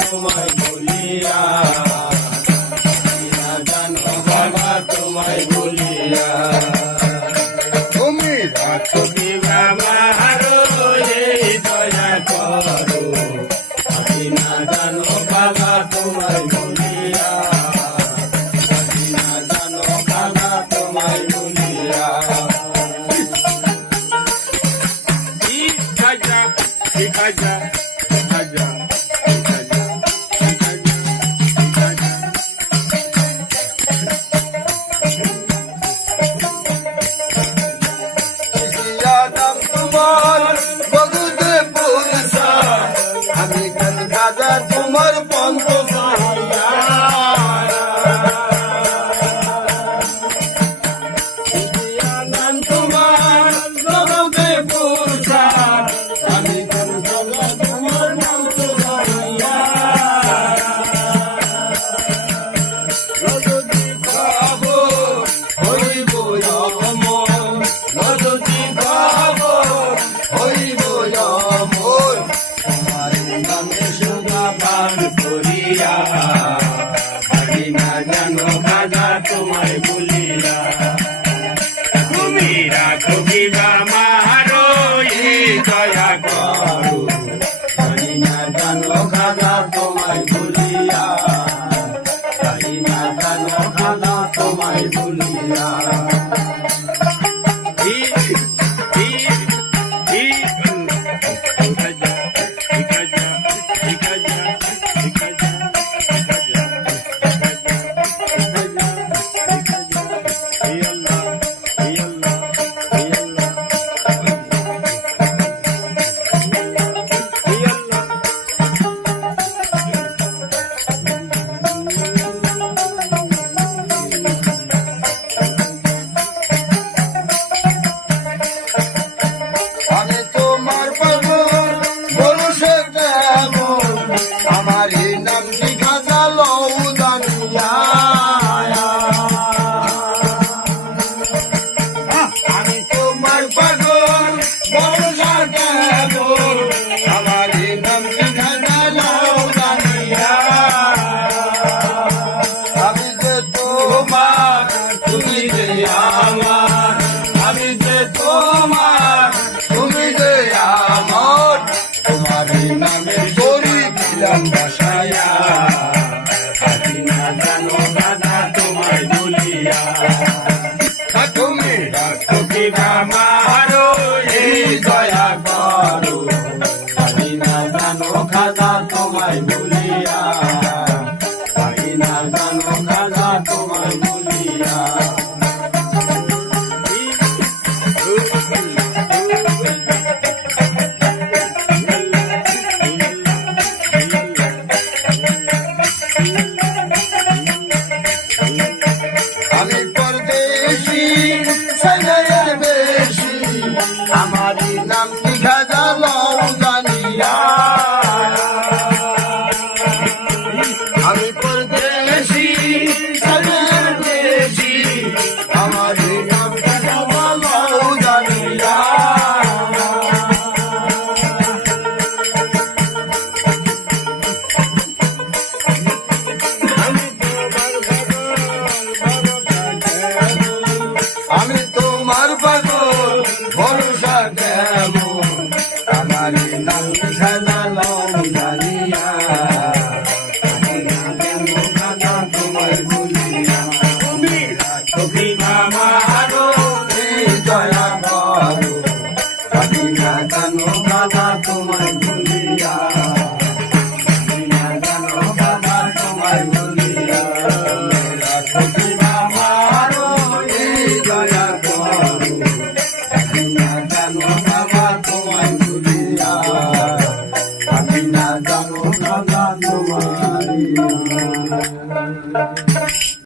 তোমায় বলিয়া জানো বাবা তোমায় বলিয়া তুমি রাখো তুমি বাবারো এই দয়া করো আমি না জানো বাবা তোমায় বলিয়া আমি না জানো বাবা তোমায় বলিয়া ঠিক আছে আমি কান খাজা তোমার পন্থ তোমার জগতে পুরুষা আমি কান খাজা তোমার পন্থ যদি খাবো হইব অমর যদি খাবো হইব অমর নামে সুগা পান করিয়া আমি না জানো খাজা তোমায় বলিয়া তুমি রাখো কিবা মারো এই দয়া করো আমি না জানো খাজা তোমায় বলিয়া আমি না জানো খাজা তোমায় বলিয়া আমি তোমার পাগল ভরসা কেমন আমার এই নাম শিখা লও জানিয়া আমি তোমার পাগল ভরসা কেমন আমার এই নাম শিখা লও জানিয়া আমি যে তোমার তুমি যে আমার আমি যে তোমার তুমি যে আমার তোমার নামে করি দিলাম বাসায়া আমি না জানো দাদা তোমায় বলিয়া তুমি রাখো কিবা মারো এই দয়া করো আমি না জানো খাজা তোমায় বলিয়া আমি না জানো খাজা তোমায় বলিয়া আমি পরদেশি সাইনের বেশি আমার নাম লিখা জানো জানিয়া আমি পরদেশি সাইনের বেশি আমার নাম লিখা জানো জানিয়া আমি তোমার পাগল ভরসা কেমন আমার নাম খাজা লও জানিয়া আমি না জানো খাজা তোমায় বলিয়া তুমি রাখো কিবা মারো এই দয়া করো আমি না জানো খাজা তোমায় বলিয়া আমি না জানো খাজা তোমায় বলিয়া রাখো কিবা মারো এই দয়া করো আমি না জানো খাজা তোমায় বলিয়া আমি না জানো খাজা তোমায় বলিয়া